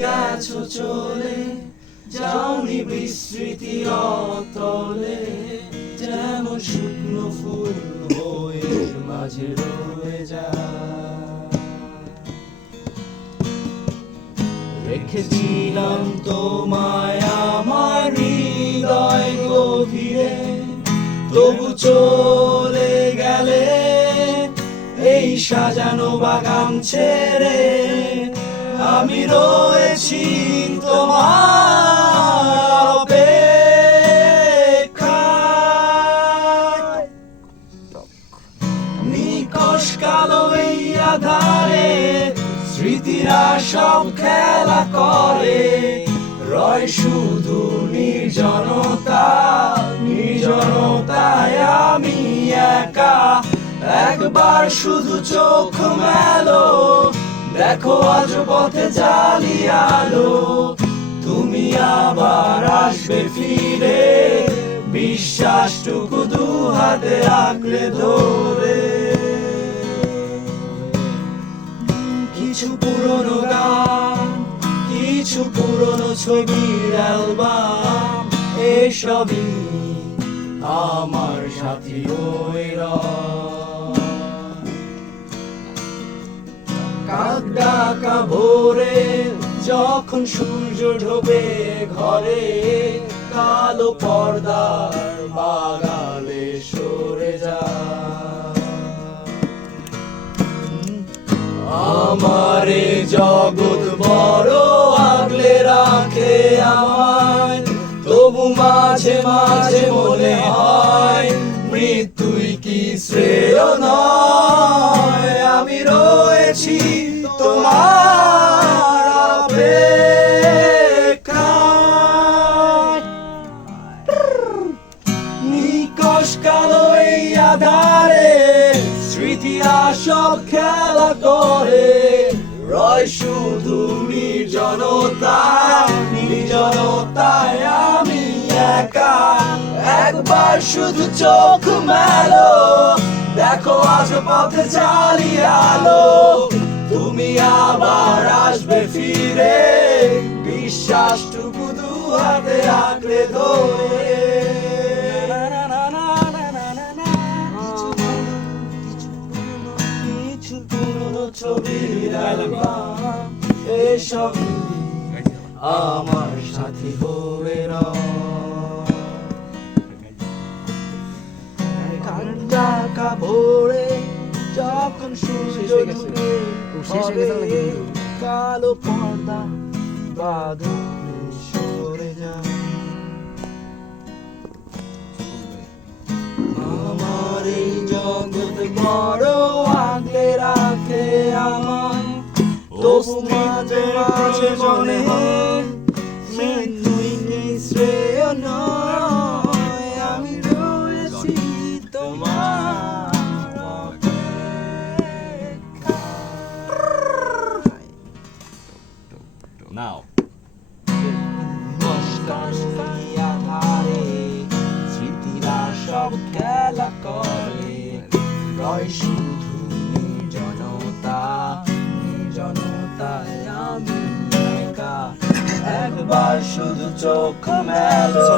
গেছো চলে, যাওনি বিস্মৃতি অতলে, যেন শুকনো ফুল হয়ে মাঝে রয়ে যায়। রেখেছিলাম তোমায় আমার হৃদয় গভীরে, তবু চলে গেলে এই সাজানো বাগান ছেড়ে। আমি রয়েছি তোমার অপেক্ষায়। নিকষ কালো এই আধারে স্মৃতিরা সব খেলা করে, রয় শুধু নির্জনতা, নির্জনতায় আমি একা। একবার শুধু চোখ মেলো, দেখো আজ পথে জালি আলো। তুমি আবার আসবে ফিরে, বিশ্বাসটুকু দু হাতে আঁকড়ে ধরে। কিছু পুরনো গান, কিছু পুরনো ছবির অ্যালবাম, এসবই আমার সাথী হয়ে কাক ডাকা ভোরে, যখন সূর্য ঢোবে ঘরে, কালো পর্দার বাগালে সরে যায়। আমার এই জগৎ বড় আগলে রাখে আমায়, তবু মাঝে মাঝে মনে হয় মৃত্যুই কি শ্রেয় নয়। আমি রয়েছি তোমার অপেক্ষায়। নিকষ কালো এই আধারে স্মৃতিরা সব খেলা করে, রয় শুধু নির্জনতা, নির্জনতায় আমি একা। একবার শুধু চোখ মেলো, দেখো আজ পথে জালি আলো। তুমি আবার আসবে ফিরে, বিশ্বাসটুকু দু হাতে আঁকড়ে ধরে। কিছু পুরনো ছবির অ্যালবাম, এসব আমার সাথী হয়ে ঢাকা ভোরে, যখন সূর্য ডুবে ঘরে, কালো পর্দা বাদলে সরে যায়। আমার এই জগৎ বড় আগলে রাখে আমায়, তবু মাঝে মাঝে মনে হয় মৃত্যুই কি শ্রেয় নয়। আমি রয়েছি তোমার অপেক্ষায়। Now. আধারে স্মৃতিরা সব খেলা করে, রয় শুধু নির্জনতা, নির্জনতায় আমি একা। একবার শুধু চোখ মেলো,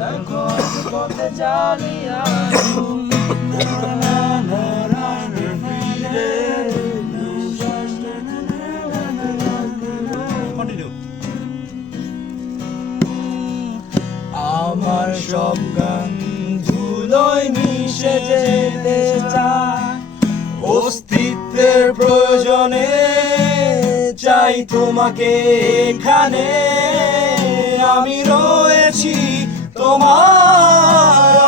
দেখো আজ পথে জালি আলো। আমার সব গান ধুলোয় মিশে যেতে চায়, অস্তিত্বের প্রয়োজনে চাই তোমাকে এখানে। আমি রয়েছি তোমার